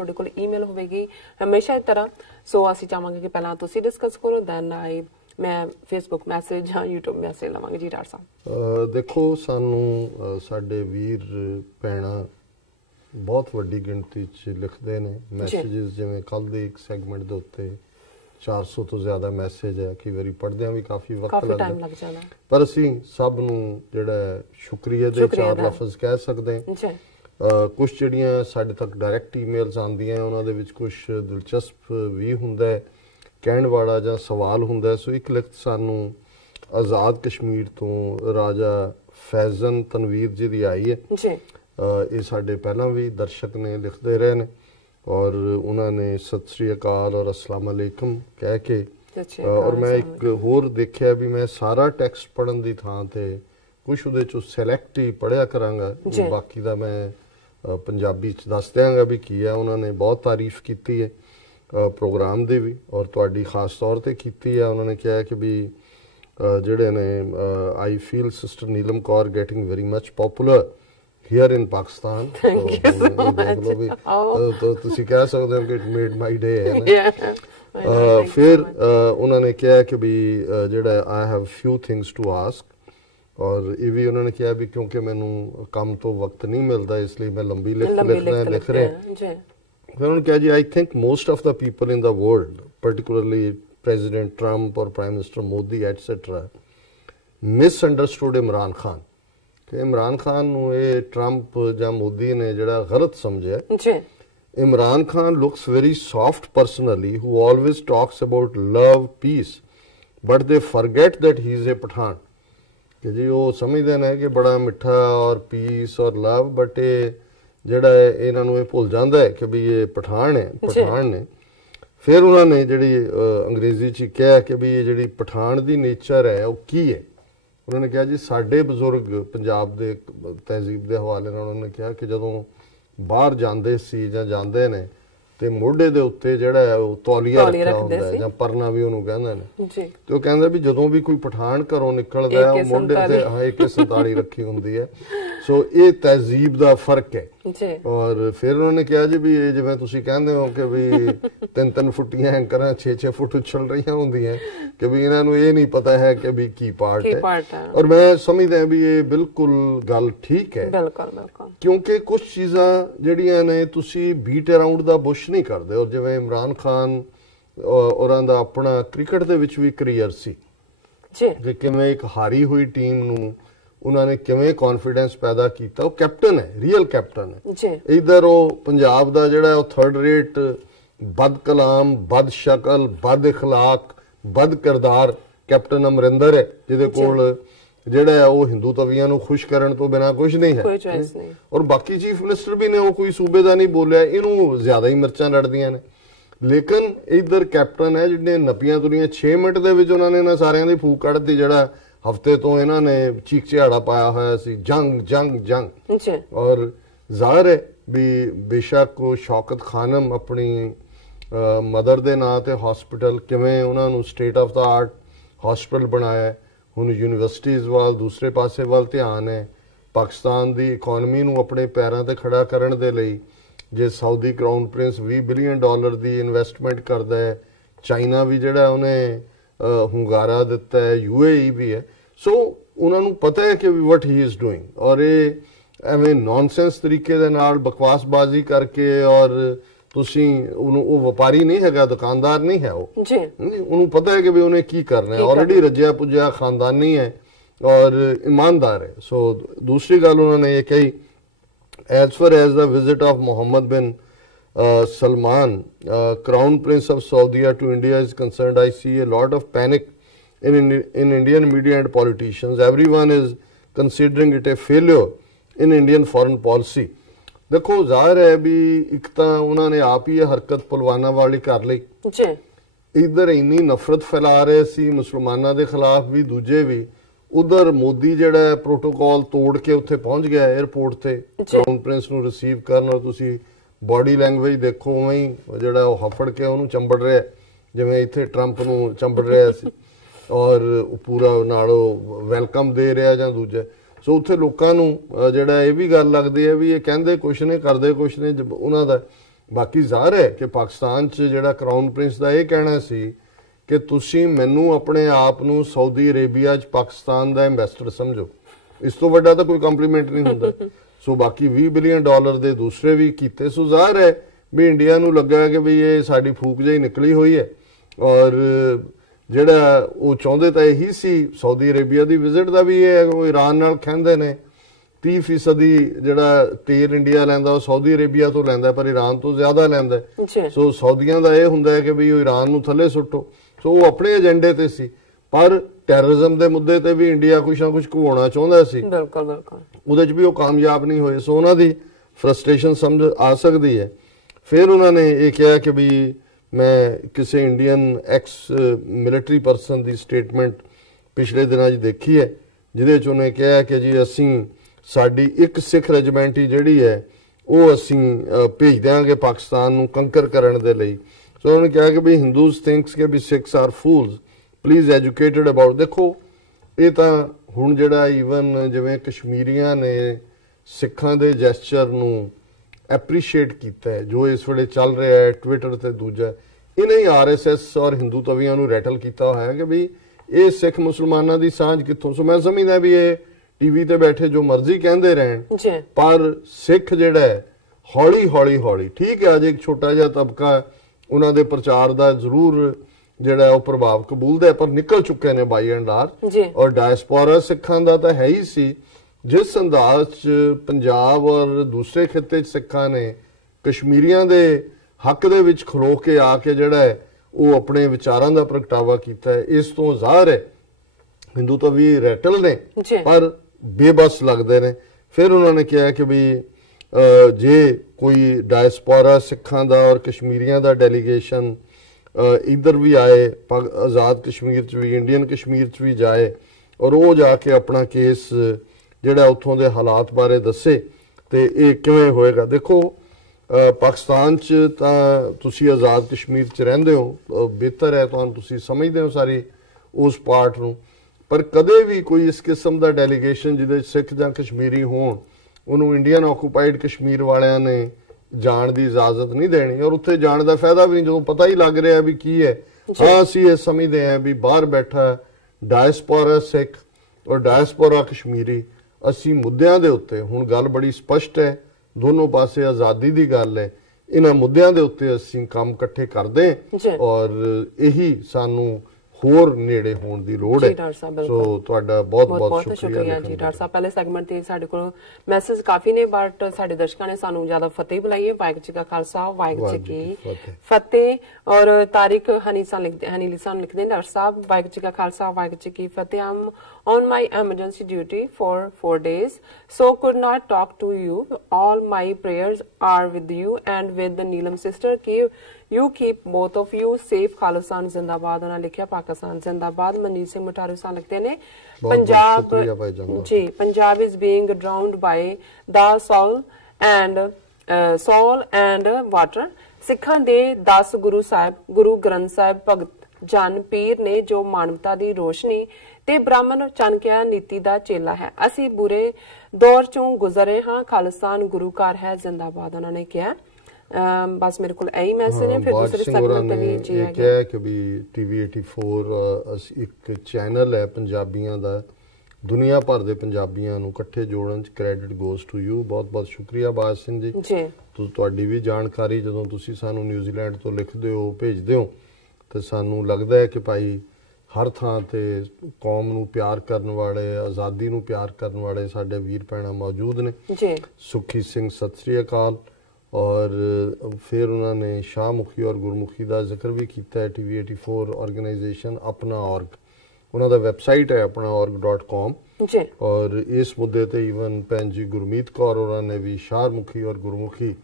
ਤੁਹਾਡੇ ਕੋਲ ਈਮੇਲ ਹੋਵੇਗੀ ਹਮੇਸ਼ਾ ਇਸ ਤਰ੍ਹਾਂ। ਸੋ ਅਸੀਂ ਚਾਹਾਂਗੇ ਕਿ ਪਹਿਲਾਂ ਤੁਸੀਂ ਡਿਸਕਸ ਕਰੋ, ਦੈਨ ਮੈਂ ਫੇਸਬੁੱਕ ਮੈਸੇਜ ਜਾਂ YouTube ਮੈਸੇਜ ਲਵਾਂਗੀ ਜੀ। ਡਾਕਟਰ ਸਾਹਿਬ ਦੇਖੋ, ਸਾਨੂੰ ਸਾਡੇ ਵੀਰ ਭੈਣਾਂ ਬਹੁਤ ਵੱਡੀ ਗਿਣਤੀ 'ਚ ਲਿਖਦੇ ਨੇ ਮੈਸੇजेस, ਜਿਵੇਂ ਕੱਲ ਦੇ ਇੱਕ ਸੈਗਮੈਂਟ ਦੇ ਉੱਤੇ 400 ਤੋਂ ਜ਼ਿਆਦਾ ਮੈਸੇਜ ਹੈ। ਕਈ ਵਾਰੀ ਪੜ੍ਹਦਿਆਂ ਵੀ ਕਾਫੀ ਵਕਤ ਲੱਗਦਾ, ਪਰ ਅਸੀਂ ਸਭ ਨੂੰ ਜਿਹੜਾ ਸ਼ੁਕਰੀਆ ਦੇ 4 ਲਫ਼ਜ਼ ਕਹਿ ਸਕਦੇ ਹਾਂ। ਕੁਛ ਜਿਹੜੀਆਂ ਸਾਡੇ ਤੱਕ ਡਾਇਰੈਕਟ ਈਮੇਲਸ ਆਉਂਦੀਆਂ ਉਹਨਾਂ ਦੇ ਵਿੱਚ ਕੁਛ ਦਿਲਚਸਪ ਵੀ ਹੁੰਦਾ ਹੈ, ਕਹਿਣ ਵਾਲਾ ਜਾਂ ਸਵਾਲ ਹੁੰਦਾ। ਸੋ ਇੱਕ ਲਿਖਤ ਸਾਨੂੰ ਆਜ਼ਾਦ ਕਸ਼ਮੀਰ ਤੋਂ ਰਾਜਾ ਫੈਜ਼ਨ ਤਨਵੀਰ ਜੀ ਦੀ ਆਈ ਹੈ। ਇਹ ਸਾਡੇ ਪਹਿਲਾਂ ਵੀ ਦਰਸ਼ਕ ਨੇ, ਲਿਖਦੇ ਰਹੇ ਨੇ, ਔਰ ਉਹਨਾਂ ਨੇ ਸਤਿ ਸ੍ਰੀ ਅਕਾਲ ਔਰ ਅਸਲਾਮ ਅਲੈਕਮ ਕਹਿ ਕੇ, ਔਰ ਮੈਂ ਇੱਕ ਹੋਰ ਦੇਖਿਆ ਵੀ ਮੈਂ ਸਾਰਾ ਟੈਕਸਟ ਪੜ੍ਹਨ ਦੀ ਥਾਂ ਤੇ ਕੁਛ ਉਹਦੇ ਚੋਂ ਸਿਲੈਕਟ ਹੀ ਪੜ੍ਹਿਆ ਕਰਾਂਗਾ, ਬਾਕੀ ਦਾ ਮੈਂ ਪੰਜਾਬੀ 'ਚ ਦੱਸ ਦਿਆਂਗਾ ਵੀ ਕੀ ਹੈ। ਉਹਨਾਂ ਨੇ ਬਹੁਤ ਤਾਰੀਫ ਕੀਤੀ ਹੈ ਪ੍ਰੋਗਰਾਮ ਦੀ ਵੀ, ਔਰ ਤੁਹਾਡੀ ਖਾਸ ਤੌਰ ਤੇ ਕੀਤੀ ਹੈ। ਉਹਨਾਂ ਨੇ ਕਿਹਾ ਕਿ ਵੀ ਜਿਹੜੇ ਨੇ I feel sister Neelam Kaur getting very much popular here in Pakistan. Thank you so much. तो ਤੁਸੀਂ ਕਹਿ ਸਕਦੇ ਹੋ ਕਿ it made my day ਹੈ ਨਾ। ਫਿਰ ਉਹਨਾਂ ਨੇ ਕਿਹਾ ਕਿ ਵੀ ਜਿਹੜਾ I have few things to ask, ਔਰ ਇਹ ਵੀ ਉਹਨਾਂ ਨੇ ਕਿਹਾ ਵੀ ਕਿਉਂਕਿ ਮੈਨੂੰ ਕੰਮ ਤੋਂ ਵਕਤ ਨਹੀਂ ਮਿਲਦਾ ਇਸ ਲਈ ਮੈਂ ਲੰਬੀ ਲਿਖ ਰਿਹਾ। ਫਿਰ ਉਹਨਾਂ ਨੇ ਕਿਹਾ ਜੀ I think most of the people in the world, particularly President Trump or Prime Minister Modi etc. misunderstood Imran Khan। ਕਿ ਇਮਰਾਨ ਖਾਨ ਨੂੰ ਇਹ ਟਰੰਪ ਜਾਂ ਮੋਦੀ ਨੇ ਜਿਹੜਾ ਗਲਤ ਸਮਝਿਆ। Imran Khan looks very soft personally who always talks about love peace but they forget that he is a Pathan. ਕਿ ਜੀ ਉਹ ਸਮਝਦੇ ਨੇ ਕਿ ਬੜਾ ਮਿੱਠਾ ਔਰ ਪੀਸ ਔਰ ਲਵ, ਬਟ ਇਹ ਜਿਹੜਾ ਹੈ ਇਹਨਾਂ ਨੂੰ ਇਹ ਭੁੱਲ ਜਾਂਦਾ ਹੈ ਕਿ ਵੀ ਇਹ ਪਠਾਨ ਨੇ। ਫਿਰ ਉਹਨਾਂ ਨੇ ਜਿਹੜੀ ਅੰਗਰੇਜ਼ੀ 'ਚ ਕਿਹਾ ਕਿ ਵੀ ਇਹ ਜਿਹੜੀ ਪਠਾਨ ਦੀ ਨੇਚਰ ਹੈ ਉਹ ਕੀ ਹੈ। ਉਹਨਾਂ ਨੇ ਕਿਹਾ ਜੀ ਸਾਡੇ ਬਜ਼ੁਰਗ ਪੰਜਾਬ ਦੇ ਤਹਿਜ਼ੀਬ ਦੇ ਹਵਾਲੇ ਨਾਲ ਉਹਨਾਂ ਨੇ ਕਿਹਾ ਕਿ ਜਦੋਂ ਬਾਹਰ ਜਾਂਦੇ ਸੀ ਜਾਂ ਜਾਂਦੇ ਨੇ ਤੇ ਮੋਢੇ ਦੇ ਉੱਤੇ ਜਿਹੜਾ ਹੈ ਉਹ ਤੌਲੀਆ ਰੱਖਿਆ ਹੁੰਦਾ ਹੈ, ਜਾਂ ਪਰਨਾ ਵੀ ਉਹਨੂੰ ਕਹਿੰਦੇ ਨੇ। ਤੇ ਉਹ ਕਹਿੰਦਾ ਵੀ ਜਦੋਂ ਵੀ ਕੋਈ ਪਠਾਨ ਘਰੋਂ ਨਿਕਲਦਾ ਹੈ ਉਹ ਮੋਢੇ ਤੇ AK-47 ਰੱਖੀ ਹੁੰਦੀ ਹੈ। ਸੋ ਇਹ ਤਹਿਜ਼ੀਬ ਦਾ ਫਰਕ ਹੈ। ਔਰ ਫਿਰ ਉਹਨਾਂ ਨੇ ਕਿਹਾ ਜੀ ਵੀ ਇਹ ਜਿਵੇਂ ਤੁਸੀਂ ਕਹਿੰਦੇ ਹੋ ਕਿ ਵੀ 3-3 ਫੁੱਟੀਆਂ ਐਂਕਰਾਂ 6-6 ਫੁੱਟ ਉਛਲ ਰਹੀਆਂ ਹੁੰਦੀਆਂ, ਕਿ ਵੀ ਇਹਨਾਂ ਨੂੰ ਇਹ ਨਹੀਂ ਪਤਾ ਹੈ ਕਿ ਵੀ ਕੀ ਪਾਰਟ ਹੈ। ਔਰ ਮੈਂ ਸਮਝਦਾ ਵੀ ਇਹ ਬਿਲਕੁਲ ਗੱਲ ਠੀਕ ਹੈ, ਕਿਉਂਕਿ ਕੁਝ ਚੀਜ਼ਾਂ ਜਿਹੜੀਆਂ ਨੇ ਤੁਸੀਂ ਬੀਟ ਅਰਾਊਂਡ ਦਾ ਬੁਸ਼ ਨਹੀਂ ਕਰਦੇ। ਔਰ ਜਿਵੇਂ ਇਮਰਾਨ ਖਾਨ ਉਹਨਾਂ ਦਾ ਆਪਣਾ ਕ੍ਰਿਕਟ ਦੇ ਵਿੱਚ ਵੀ ਕਰੀਅਰ ਸੀ ਕਿ ਕਿਵੇਂ ਇੱਕ ਹਾਰੀ ਹੋਈ ਟੀਮ ਨੂੰ ਉਹਨਾਂ ਨੇ ਕਿਵੇਂ ਕੌਨਫੀਡੈਂਸ ਪੈਦਾ ਕੀਤਾ। ਉਹ ਕੈਪਟਨ ਹੈ, ਰੀਅਲ ਕੈਪਟਨ ਹੈ। ਇਧਰ ਉਹ ਪੰਜਾਬ ਦਾ ਜਿਹੜਾ ਉਹ 3rd ਰੇਟ ਬਦ ਕਲਾਮ, ਬਦ ਸ਼ਕਲ, ਬਦ ਇਖਲਾਕ, ਬਦ ਕਿਰਦਾਰ ਕੈਪਟਨ ਅਮਰਿੰਦਰ ਹੈ, ਜਿਹਦੇ ਕੋਲ ਜਿਹੜਾ ਉਹ ਹਿੰਦੂ ਤਵੀਆਂ ਨੂੰ ਖੁਸ਼ ਕਰਨ ਤੋਂ ਬਿਨਾਂ ਕੁਝ ਨਹੀਂ ਹੈ। ਔਰ ਬਾਕੀ ਚੀਫ ਮਿਨਿਸਟਰ ਵੀ ਨੇ ਉਹ ਕੋਈ ਸੂਬੇ ਦਾ ਨਹੀਂ ਬੋਲਿਆ, ਇਹਨੂੰ ਜ਼ਿਆਦਾ ਹੀ ਮਿਰਚਾਂ ਲੜਦੀਆਂ ਨੇ। ਲੇਕਿਨ ਇਧਰ ਕੈਪਟਨ ਹੈ ਜਿਹਨੇ ਨੱਪੀਆਂ ਤੁਰੀਆਂ 6 ਮਿੰਟ ਦੇ ਵਿੱਚ ਉਹਨਾਂ ਨੇ ਇਹਨਾਂ ਸਾਰਿਆਂ ਦੀ ਫੂਕ ਕੱਢਤੀ। ਜਿਹੜਾ ਹਫਤੇ ਤੋਂ ਇਹਨਾਂ ਨੇ ਚੀਕ ਚਿਹਾੜਾ ਪਾਇਆ ਹੋਇਆ ਸੀ, ਜੰਗ ਜੰਗ ਜੰਗ। ਔਰ ਜ਼ਾਹਿਰ ਹੈ ਵੀ ਬੇਸ਼ੱਕ ਉਹ ਸ਼ੌਕਤ ਖਾਨਮ ਆਪਣੀ ਮਦਰ ਦੇ ਨਾਂ ਤੇ ਹਸਪੀਟਲ ਕਿਵੇਂ ਉਹਨਾਂ ਨੂੰ state of the art hospital ਬਣਾਇਆ। ਹੁਣ ਯੂਨੀਵਰਸਿਟੀਜ਼ ਵੱਲ ਦੂਸਰੇ ਪਾਸੇ ਵੱਲ ਧਿਆਨ ਹੈ। ਪਾਕਿਸਤਾਨ ਦੀ ਇਕਨੋਮੀ ਨੂੰ ਆਪਣੇ ਪੈਰਾਂ ਤੇ ਖੜਾ ਕਰਨ ਦੇ ਲਈ ਜੇ ਸਾਊਦੀ ਕਰਾਊਨ ਪ੍ਰਿੰਸ $20 ਬਿਲੀਅਨ ਦੀ ਇਨਵੈਸਟਮੈਂਟ ਕਰਦਾ ਹੈ, ਚਾਈਨਾ ਵੀ ਜਿਹੜਾ ਉਹਨੇ ਹੁੰਗਾਰਾ ਦਿੱਤਾ ਹੈ, UAE ਵੀ ਹੈ। ਸੋ ਉਹਨਾਂ ਨੂੰ ਪਤਾ ਹੈ ਕਿ ਵਟ ਹੀ ਇਜ਼ ਡੂਇੰਗ। ਔਰ ਇਹ ਐਵੇਂ ਨੌਨਸੈਂਸ ਤਰੀਕੇ ਦੇ ਨਾਲ ਬਕਵਾਸਬਾਜ਼ੀ ਕਰਕੇ, ਔਰ ਤੁਸੀਂ ਉਹਨੂੰ, ਉਹ ਵਪਾਰੀ ਨਹੀਂ ਹੈਗਾ, ਦੁਕਾਨਦਾਰ ਨਹੀਂ ਹੈ, ਉਹ ਉਹਨੂੰ ਪਤਾ ਹੈ ਕਿ ਵੀ ਉਹਨੇ ਕੀ ਕਰਨਾ ਹੈ। ਆਲਰੇਡੀ ਰੱਜਿਆ ਪੁੱਜਿਆ ਖਾਨਦਾਨੀ ਹੈ ਔਰ ਈਮਾਨਦਾਰ ਹੈ। ਸੋ ਦੂਸਰੀ ਗੱਲ ਉਹਨਾਂ ਨੇ ਇਹ ਕਹੀ, as far as the visit of Mohammed bin Salman, Crown Prince of Saudi to India is concerned, I see a lot of panic in Indian media and politicians. Everyone is considering it a failure in Indian foreign policy. देखो ਜ਼ਾਹਿਰ ਹੈ ਵੀ ਇੱਕ ਤਾਂ ਉਹਨਾਂ ਨੇ ਆਪ ਹੀ ਇਹ ਹਰਕਤ ਪਹਿਲਵਾਨਾਂ ਵਾਲੀ ਕਰ ਲਈ ਜੀ। ਇੱਧਰ ਇੰਨੀ ਨਫ਼ਰਤ ਫੈਲਾ ਰਹੇ ਸੀ ਮੁਸਲਮਾਨਾਂ ਦੇ ਖਿਲਾਫ ਵੀ, ਦੂਜੇ ਵੀ। ਉਧਰ ਮੋਦੀ ਜਿਹੜਾ ਪ੍ਰੋਟੋਕਾਲ ਤੋੜ ਕੇ ਉੱਥੇ ਪਹੁੰਚ ਗਿਆ 에ਅਰਪੋਰਟ ਤੇ ਕਰਾਊਨ ਪ੍ਰਿੰਸ ਨੂੰ ਰਿਸੀਵ ਕਰਨ। ਔਰ ਤੁਸੀਂ ਬਾਡੀ ਲੈਂਗੁਏਜ ਦੇਖੋ, ਉਵੇਂ ਹੀ ਜਿਹੜਾ ਉਹ ਹਫੜ ਕੇ ਉਹਨੂੰ ਚੰਬੜ ਰਿਹਾ ਜਿਵੇਂ ਇੱਥੇ ਟਰੰਪ ਨੂੰ ਚੰਬੜ ਰਿਹਾ ਸੀ। ਔਰ ਪੂਰਾ ਨਾਲ ਉਹ ਵੈਲਕਮ ਦੇ ਰਿਹਾ ਜਾਂ ਦੂਜਾ। ਸੋ ਉੱਥੇ ਲੋਕਾਂ ਨੂੰ ਜਿਹੜਾ ਇਹ ਵੀ ਗੱਲ ਲੱਗਦੀ ਹੈ ਵੀ ਇਹ ਕਹਿੰਦੇ ਕੁਛ ਨੇ ਕਰਦੇ ਕੁਛ ਨੇ। ਉਹਨਾਂ ਦਾ ਬਾਕੀ ਜ਼ਾਹਰ ਹੈ ਕਿ ਪਾਕਿਸਤਾਨ 'ਚ ਜਿਹੜਾ ਕਰਾਊਨ ਪ੍ਰਿੰਸ ਦਾ ਇਹ ਕਹਿਣਾ ਸੀ ਕਿ ਤੁਸੀਂ ਮੈਨੂੰ ਆਪਣੇ ਆਪ ਨੂੰ ਸਾਊਦੀ ਅਰੇਬੀਆ 'ਚ ਪਾਕਿਸਤਾਨ ਦਾ ਐਂਬੈਸਡਰ ਸਮਝੋ, ਇਸ ਤੋਂ ਵੱਡਾ ਤਾਂ ਕੋਈ ਕੰਪਲੀਮੈਂਟ ਨਹੀਂ ਹੁੰਦਾ। ਸੋ ਬਾਕੀ $20 ਬਿਲੀਅਨ ਦੇ ਦੂਸਰੇ ਵੀ ਕੀਤੇ। ਸੋ ਜ਼ਾਹਰ ਹੈ ਵੀ ਇੰਡੀਆ ਨੂੰ ਲੱਗਾ ਕਿ ਵੀ ਇਹ ਸਾਡੀ ਫੂਕ ਜਿਹੀ ਨਿਕਲੀ ਹੋਈ ਹੈ, ਔਰ ਜਿਹੜਾ ਉਹ ਚਾਹੁੰਦੇ ਤਾਂ ਇਹੀ ਸੀ ਸਾਊਦੀ ਅਰੇਬੀਆ ਦੀ ਵਿਜ਼ਿਟ ਦਾ ਵੀ ਇਹ ਉਹ ਈਰਾਨ ਨਾਲ ਕਹਿੰਦੇ ਨੇ 30% ਜਿਹੜਾ ਤੇਲ ਇੰਡੀਆ ਲੈਂਦਾ ਉਹ ਸਾਊਦੀ ਅਰੇਬੀਆ ਤੋਂ ਲੈਂਦਾ, ਪਰ ਈਰਾਨ ਤੋਂ ਜ਼ਿਆਦਾ ਲੈਂਦਾ। ਸੋ ਸਾਊਦੀਆਂ ਦਾ ਇਹ ਹੁੰਦਾ ਹੈ ਕਿ ਵੀ ਉਹ ਈਰਾਨ ਨੂੰ ਥੱਲੇ ਸੁੱਟੋ। ਸੋ ਉਹ ਆਪਣੇ ਏਜੰਡੇ ਤੇ ਸੀ, ਪਰ ਟੈਰਰਿਜ਼ਮ ਦੇ ਮੁੱਦੇ ਤੇ ਵੀ ਇੰਡੀਆ ਕੁਛ ਨਾ ਕੁਛ ਘਵਾਉਣਾ ਚਾਹੁੰਦਾ ਸੀ। ਬਿਲਕੁਲ ਬਿਲਕੁਲ, ਉਹਦੇ 'ਚ ਵੀ ਉਹ ਕਾਮਯਾਬ ਨਹੀਂ ਹੋਏ। ਸੋ ਉਹਨਾਂ ਦੀ ਫਰਸਟ੍ਰੇਸ਼ਨ ਸਮਝ ਆ ਸਕਦੀ ਹੈ। ਫਿਰ ਉਹਨਾਂ ਨੇ ਇਹ ਕਿਹਾ ਕਿ ਵੀ ਮੈਂ ਕਿਸੇ ਇੰਡੀਅਨ ਐਕਸ ਮਿਲਟਰੀ ਪਰਸਨ ਦੀ ਸਟੇਟਮੈਂਟ ਪਿਛਲੇ ਦਿਨਾਂ 'ਚ ਦੇਖੀ ਹੈ, ਜਿਹਦੇ 'ਚ ਉਹਨੇ ਕਿਹਾ ਕਿ ਜੀ ਅਸੀਂ ਸਾਡੀ ਇੱਕ ਸਿੱਖ ਰੈਜੀਮੈਂਟ ਹੀ ਜਿਹੜੀ ਹੈ ਉਹ ਅਸੀਂ ਭੇਜ ਦਿਆਂਗੇ ਪਾਕਿਸਤਾਨ ਨੂੰ ਕੰਕਰ ਕਰਨ ਦੇ ਲਈ। ਸੋ ਉਹਨੇ ਕਿਹਾ ਕਿ ਵੀ ਹਿੰਦੂਜ਼ ਥਿੰਕਸ ਕਿ we Sikhs are fools, please educated about. ਦੇਖੋ ਇਹ ਤਾਂ ਹੁਣ ਜਿਹੜਾ ਈਵਨ ਜਿਵੇਂ ਕਸ਼ਮੀਰੀਆਂ ਨੇ ਸਿੱਖਾਂ ਦੇ ਜੈਸਚਰ ਨੂੰ ਐਪਰੀਸ਼ੀਏਟ ਕੀਤਾ ਹੈ, ਜੋ ਇਸ ਵੇਲੇ ਚੱਲ ਰਿਹਾ ਹੈ ਟਵਿੱਟਰ ਤੇ ਦੂਜਾ, ਇਹਨੇ ਹੀ ਆਰਐਸਐਸ ਔਰ ਹਿੰਦੂ ਤਵੀਆਂ ਨੂੰ ਰੈਟਲ ਕੀਤਾ ਹੋਇਆ ਕਿ ਵੀ ਇਹ ਸਿੱਖ ਮੁਸਲਮਾਨਾਂ ਦੀ ਸਾਂਝ ਕਿੱਥੋਂ। ਸੋ ਮੈਂ ਸਮਝਦਾ ਵੀ ਇਹ ਟੀਵੀ ਤੇ ਬੈਠੇ ਜੋ ਮਰਜ਼ੀ ਕਹਿੰਦੇ ਰਹਿਣ, ਪਰ ਸਿੱਖ ਜਿਹੜਾ ਹੈ ਹੌਲੀ ਹੌਲੀ ਠੀਕ ਹੈ, ਅਜੇ ਇੱਕ ਛੋਟਾ ਜਿਹਾ ਤਬਕਾ ਉਹਨਾਂ ਦੇ ਪ੍ਰਚਾਰ ਦਾ ਜ਼ਰੂਰ ਜਿਹੜਾ ਉਹ ਪ੍ਰਭਾਵ ਕਬੂਲਦਾ ਹੈ, ਪਰ ਨਿਕਲ ਚੁੱਕੇ ਨੇ ਬਾਈ ਐਂਡ ਲਾਰਜ। ਔਰ ਡਾਇਸਪੋਰਾ ਸਿੱਖਾਂ ਦਾ ਤਾਂ ਹੈ ਹੀ ਸੀ। ਜਿਸ ਅੰਦਾਜ਼ 'ਚ ਪੰਜਾਬ ਔਰ ਦੂਸਰੇ ਖਿੱਤੇ 'ਚ ਸਿੱਖਾਂ ਨੇ ਕਸ਼ਮੀਰੀਆਂ ਦੇ ਹੱਕ ਦੇ ਵਿੱਚ ਖਲੋ ਕੇ ਆ ਕੇ ਜਿਹੜਾ ਹੈ ਉਹ ਆਪਣੇ ਵਿਚਾਰਾਂ ਦਾ ਪ੍ਰਗਟਾਵਾ ਕੀਤਾ ਹੈ, ਇਸ ਤੋਂ ਜ਼ਾਹਰ ਹੈ ਹਿੰਦੂ ਤਾਂ ਵੀ ਰੈਟਲ ਨੇ ਪਰ ਬੇਬਸ ਲੱਗਦੇ ਨੇ। ਫਿਰ ਉਹਨਾਂ ਨੇ ਕਿਹਾ ਕਿ ਵੀ ਜੇ ਕੋਈ ਡਾਇਸਪੋਰਾ ਸਿੱਖਾਂ ਦਾ ਔਰ ਕਸ਼ਮੀਰੀਆਂ ਦਾ ਡੈਲੀਗੇਸ਼ਨ ਇੱਧਰ ਵੀ ਆਏ, ਆਜ਼ਾਦ ਕਸ਼ਮੀਰ 'ਚ ਵੀ ਇੰਡੀਅਨ ਕਸ਼ਮੀਰ 'ਚ ਵੀ ਜਾਏ ਔਰ ਉਹ ਜਾ ਕੇ ਆਪਣਾ ਕੇਸ ਜਿਹੜਾ ਉੱਥੋਂ ਦੇ ਹਾਲਾਤ ਬਾਰੇ ਦੱਸੇ ਤੇ ਇਹ ਕਿਵੇਂ ਹੋਏਗਾ। ਦੇਖੋ ਪਾਕਿਸਤਾਨ 'ਚ ਤਾਂ ਤੁਸੀਂ ਆਜ਼ਾਦ ਕਸ਼ਮੀਰ 'ਚ ਰਹਿੰਦੇ ਹੋ, ਬਿਹਤਰ ਹੈ ਤੁਹਾਨੂੰ, ਤੁਸੀਂ ਸਮਝਦੇ ਹੋ ਸਾਰੀ ਉਸ ਪਾਰਟ ਨੂੰ, ਪਰ ਕਦੇ ਵੀ ਕੋਈ ਇਸ ਕਿਸਮ ਦਾ ਡੈਲੀਗੇਸ਼ਨ ਜਿਹਦੇ ਸਿੱਖ ਜਾਂ ਕਸ਼ਮੀਰੀ ਹੋਣ ਉਹਨੂੰ ਇੰਡੀਅਨ ਆਕੂਪਾਈਡ ਕਸ਼ਮੀਰ ਵਾਲਿਆਂ ਨੇ ਜਾਣ ਦੀ ਇਜਾਜ਼ਤ ਨਹੀਂ ਦੇਣੀ। ਔਰ ਉੱਥੇ ਜਾਣ ਦਾ ਫਾਇਦਾ ਵੀ ਨਹੀਂ ਜਦੋਂ ਪਤਾ ਹੀ ਲੱਗ ਰਿਹਾ ਵੀ ਕੀ ਹੈ। ਹਾਂ ਅਸੀਂ ਇਹ ਸਮਝਦੇ ਹਾਂ ਵੀ ਬਾਹਰ ਬੈਠਾ ਡਾਇਸਪੋਰਾ ਸਿੱਖ ਔਰ ਡਾਇਸਪੋਰਾ ਕਸ਼ਮੀਰੀ, ਅਸੀਂ ਮੁੱਦਿਆਂ ਦੇ ਉੱਤੇ ਹੁਣ ਗੱਲ ਬੜੀ ਸਪਸ਼ਟ ਹੈ, ਦੋਨੋਂ ਪਾਸੇ ਆਜ਼ਾਦੀ ਦੀ ਗੱਲ ਹੈ, ਇਹਨਾਂ ਮੁੱਦਿਆਂ ਦੇ ਉੱਤੇ ਅਸੀਂ ਕੰਮ ਇਕੱਠੇ ਕਰਦੇ ਔਰ ਇਹੀ ਸਾਨੂੰ ਹੋਰ ਨੇੜੇ ਹੋਣ ਦੀ ਲੋੜ ਹੈ। ਸੋ ਤੁਹਾਡਾ ਬਹੁਤ ਬਹੁਤ ਸ਼ੁਕਰੀਆ ਜੀ ਡਾਕਟਰ ਸਾਹਿਬ। ਪਹਿਲੇ ਸੈਗਮੈਂਟ ਤੇ ਸਾਡੇ ਕੋਲ ਮੈਸੇਜ ਕਾਫੀ ਨੇ, ਬਟ ਸਾਡੇ ਦਰਸ਼ਕਾਂ ਨੇ ਸਾਨੂੰ ਜ਼ਿਆਦਾ ਫਤਿਹ ਬੁਲਾਈਏ। ਵਾਹਿਗੁਰੂ ਜੀ ਕਾ ਖਾਲਸਾ, ਵਾਹਿਗੁਰੂ ਜੀ ਕੀ ਫਤਿਹ। ਔਰ ਤਾਰਿਕ ਹਨੀਲੀਸਾ ਲਿਖਦੇ ਨੇ ਡਾਕਟਰ ਸਾਹਿਬ, ਵਾਹਿਗੁਰੂ ਜੀ ਕਾ ਖਾਲਸਾ, ਵਾਹਿਗੁਰੂ ਜੀ ਕੀ ਫਤਿਹ। ਆਮ on my emergency duty for 4 days, so could not talk to you. All my prayers are with you and with the Neelam sister. You keep both of you safe. Khalistan zindabad. उन्होंने लिखा पाकिस्तान जिंदाबाद। मनजीत सिंह मटारू सा लिखते हैं पंजाब जी, Punjab is being drowned by the soul and water. सिखां दे 10 गुरु साहिब, गुरु ग्रंथ साहिब भगत जन पीर ने जो मानवता दी रोशनी ਤੇ ਬ੍ਰਾਹਮਣ ਚਾਣਕਿਆ ਨੀਤੀ ਦਾ ਚੇਲਾ ਹੈ। ਅਸੀਂ ਬੁਰੇ ਦੌਰ ਚੋਂ ਗੁਜ਼ਰੇ ਹਾਂ, ਖਾਲਿਸਤਾਨ ਗੁਰੂ ਘਰ ਹੈ ਜ਼ਿੰਦਾਬਾਦ। ਉਹਨਾਂ ਨੇ ਕਿਹਾ ਬਸ ਮੇਰੇ ਕੋਲ ਇਹੀ ਮੈਸੇਜ ਹੈ। ਫਿਰ ਦੂਸਰੇ ਸੈਗਮੈਂਟ ਤੇ ਵੀ ਜੀ ਹੈ ਕਿਹਾ ਕਿ ਵੀ ਟੀਵੀ 84 ਇੱਕ ਚੈਨਲ ਹੈ ਪੰਜਾਬੀਆਂ ਦਾ, ਦੁਨੀਆ ਭਰ ਦੇ ਪੰਜਾਬੀਆਂ ਨੂੰ ਇਕੱਠੇ ਜੋੜਨ ਚ ਕ੍ਰੈਡਿਟ ਗੋਜ਼ ਟੂ ਯੂ। ਬਹੁਤ ਬਹੁਤ ਸ਼ੁਕਰੀਆ ਬਾਜ ਸਿੰਘ ਜੀ। ਤੁਹਾਡੀ ਵੀ ਜਾਣਕਾਰੀ ਜਦੋਂ ਤੁਸੀਂ ਸਾਨੂੰ ਨਿਊਜ਼ੀਲੈਂਡ ਤੋਂ ਲਿਖਦੇ ਹੋ ਭੇਜਦੇ ਹੋ ਤੇ ਸਾਨੂੰ ਲੱਗਦਾ ਹੈ ਕਿ ਭਾਈ ਹਰ ਥਾਂ ਤੇ ਕੌਮ ਨੂੰ ਪਿਆਰ ਕਰਨ ਵਾਲੇ, ਆਜ਼ਾਦੀ ਨੂੰ ਪਿਆਰ ਕਰਨ ਵਾਲੇ ਸਾਡੇ ਵੀਰ ਭੈਣਾਂ ਮੌਜੂਦ ਨੇ। ਸੁਖੀ ਸਿੰਘ ਸਤਿ ਸ੍ਰੀ ਅਕਾਲ। ਔਰ ਫਿਰ ਉਹਨਾਂ ਨੇ ਸ਼ਾਹਮੁਖੀ ਔਰ ਗੁਰਮੁਖੀ ਦਾ ਜ਼ਿਕਰ ਵੀ ਕੀਤਾ ਹੈ। ਟੀਵੀ 84 ਆਰਗੇਨਾਈਜੇਸ਼ਨ ਆਪਣਾ ਔਰਗ, ਉਹਨਾਂ ਦਾ ਵੈਬਸਾਈਟ ਹੈ apnaorg.com। ਔਰ ਇਸ ਮੁੱਦੇ ਤੇ ਈਵਨ ਭੈਣ ਜੀ ਗੁਰਮੀਤ ਕੌਰ ਉਹਨਾਂ ਨੇ ਵੀ ਸ਼ਾਹਮੁਖੀ ਔਰ ਗੁਰਮੁਖੀ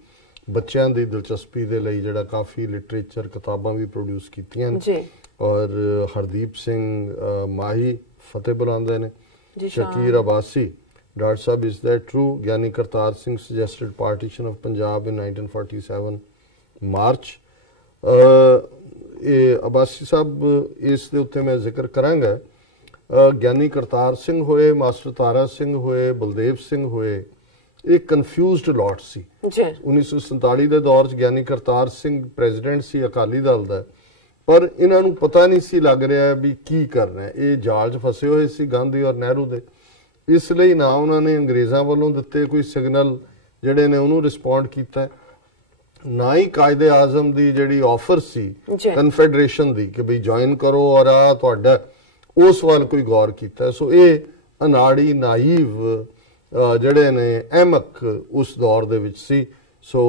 ਬੱਚਿਆਂ ਦੀ ਦਿਲਚਸਪੀ ਦੇ ਲਈ ਜਿਹੜਾ ਕਾਫੀ ਲਿਟਰੇਚਰ ਕਿਤਾਬਾਂ ਵੀ ਪ੍ਰੋਡਿਊਸ ਕੀਤੀਆਂ ਨੇ। ਔਰ ਹਰਦੀਪ ਸਿੰਘ ਮਾਹੀ ਫਤਿਹ ਬੁਲਾਉਂਦੇ ਨੇ। Shakir Abbasi, doctor sahib is that true? Giani Kartar Singh suggested partition of Punjab in 1947 March. ਇਹ ਅਬਾਸੀ ਸਾਹਿਬ ਇਸ ਦੇ ਉੱਤੇ ਮੈਂ ਜ਼ਿਕਰ ਕਰਾਂਗਾ। ਗਿਆਨੀ ਕਰਤਾਰ ਸਿੰਘ ਹੋਏ, ਮਾਸਟਰ ਤਾਰਾ ਸਿੰਘ ਹੋਏ, ਬਲਦੇਵ ਸਿੰਘ ਹੋਏ, ਇਹ ਕਨਫਿਊਜ਼ਡ ਲੋਟ ਸੀ ਜੀ 1947 ਦੇ ਦੌਰ 'ਚ ਗਿਆਨੀ ਕਰਤਾਰ ਸਿੰਘ ਪ੍ਰੈਜ਼ੀਡੈਂਟ ਸੀ ਅਕਾਲੀ ਦਲ ਦਾ, ਪਰ ਇਹਨਾਂ ਨੂੰ ਪਤਾ ਨਹੀਂ ਸੀ ਲੱਗ ਰਿਹਾ ਵੀ ਕੀ ਕਰਨਾ ਹੈ। ਇਹ ਜਾਲ 'ਚ ਫਸੇ ਹੋਏ ਸੀ ਗਾਂਧੀ ਔਰ ਨਹਿਰੂ ਦੇ, ਇਸ ਲਈ ਨਾ ਉਹਨਾਂ ਨੇ ਅੰਗਰੇਜ਼ਾਂ ਵੱਲੋਂ ਦਿੱਤੇ ਕੋਈ ਸਿਗਨਲ ਜਿਹੜੇ ਨੇ ਉਹਨੂੰ ਰਿਸਪੌਂਡ ਕੀਤਾ, ਨਾ ਹੀ ਕਾਇਦੇ ਆਜ਼ਮ ਦੀ ਜਿਹੜੀ ਆਫਰ ਸੀ ਕਨਫੈਡਰੇਸ਼ਨ ਦੀ ਕਿ ਵੀ ਜੁਆਇਨ ਕਰੋ ਔਰ ਆ ਤੁਹਾਡਾ, ਉਸ ਵੱਲ ਕੋਈ ਗੌਰ ਕੀਤਾ। ਸੋ ਇਹ ਅਨਾੜੀ ਨਾਈਵ ਜਿਹੜੇ ਨੇ ਅਹਿਮਕ ਉਸ ਦੌਰ ਦੇ ਵਿੱਚ ਸੀ। ਸੋ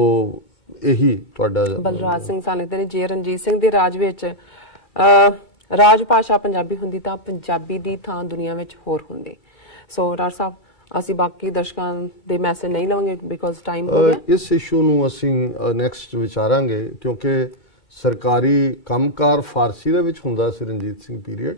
ਇਹੀ ਤੁਹਾਡਾ ਬਲਰਾਜ ਸਿੰਘ ਸਾਲੇ ਨੇ ਜੇ ਰਣਜੀਤ ਸਿੰਘ ਦੇ ਰਾਜ ਵਿੱਚ ਰਾਜ ਭਾਸ਼ਾ ਪੰਜਾਬੀ ਹੁੰਦੀ ਤਾਂ ਪੰਜਾਬੀ ਦੀ ਥਾਂ ਦੁਨੀਆ ਵਿੱਚ ਹੋਰ ਹੁੰਦੀ। ਸੋ ਡਾਕਟਰ ਸਾਹਿਬ ਅਸੀਂ ਬਾਕੀ ਦਰਸ਼ਕਾਂ ਦੇ ਮੈਸੇਜ ਨਹੀਂ ਲਵਾਂਗੇ ਬਿਕੋਜ਼ ਟਾਈਮ ਹੋ ਗਿਆ। ਇਸ ਇਸ਼ੂ ਨੂੰ ਅਸੀਂ ਨੈਕਸਟ ਵਿਚਾਰਾਂਗੇ ਕਿਉਂਕਿ ਸਰਕਾਰੀ ਕੰਮਕਾਰ ਫਾਰਸੀ ਦੇ ਵਿੱਚ ਹੁੰਦਾ ਸੀ ਰਣਜੀਤ ਸਿੰਘ ਪੀਰੀਅਡ,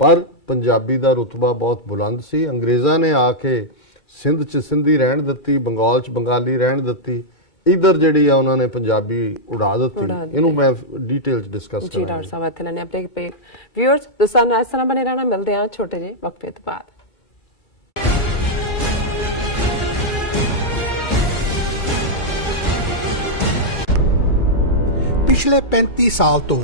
ਪਰ ਪੰਜਾਬੀ ਦਾ ਰੁਤਬਾ ਬਹੁਤ ਬੁਲੰਦ ਸੀ। ਅੰਗਰੇਜ਼ਾਂ ਨੇ ਆ ਕੇ ਸਿੰਧ 'ਚ ਸਿੰਧੀ ਰਹਿਣ ਦਿੱਤੀ, ਬੰਗਾਲ 'ਚ ਬੰਗਾਲੀ ਰਹਿਣ ਦਿੱਤੀ, ਇਧਰ ਜਿਹੜੀ ਆ ਉਹਨਾਂ ਨੇ ਪੰਜਾਬੀ ਉਡਾ ਦਿੱਤੀ। ਇਹਨੂੰ ਮੈਂ ਡਿਟੇਲ 'ਚ ਡਿਸਕਸ ਕਰਾਂਗਾ। ਜੀ ਡਾਕਟਰ ਸਾਹਿਬ ਇੱਥੇ ਲੈਣੇ ਆਪਣੇ ਵਿਊਅਰਸ ਦੋਸਤਾਂ ਨਾਲ ਇਸ ਤਰ੍ਹਾਂ ਬਣੇ ਰਹਿਣਾ, ਮਿਲਦੇ ਆ ਛੋਟੇ ਜਿਹੇ ਵਕਫੇ ਤੋਂ ਬਾਅਦ। ਪਿਛਲੇ 35 ਸਾਲ ਤੋਂ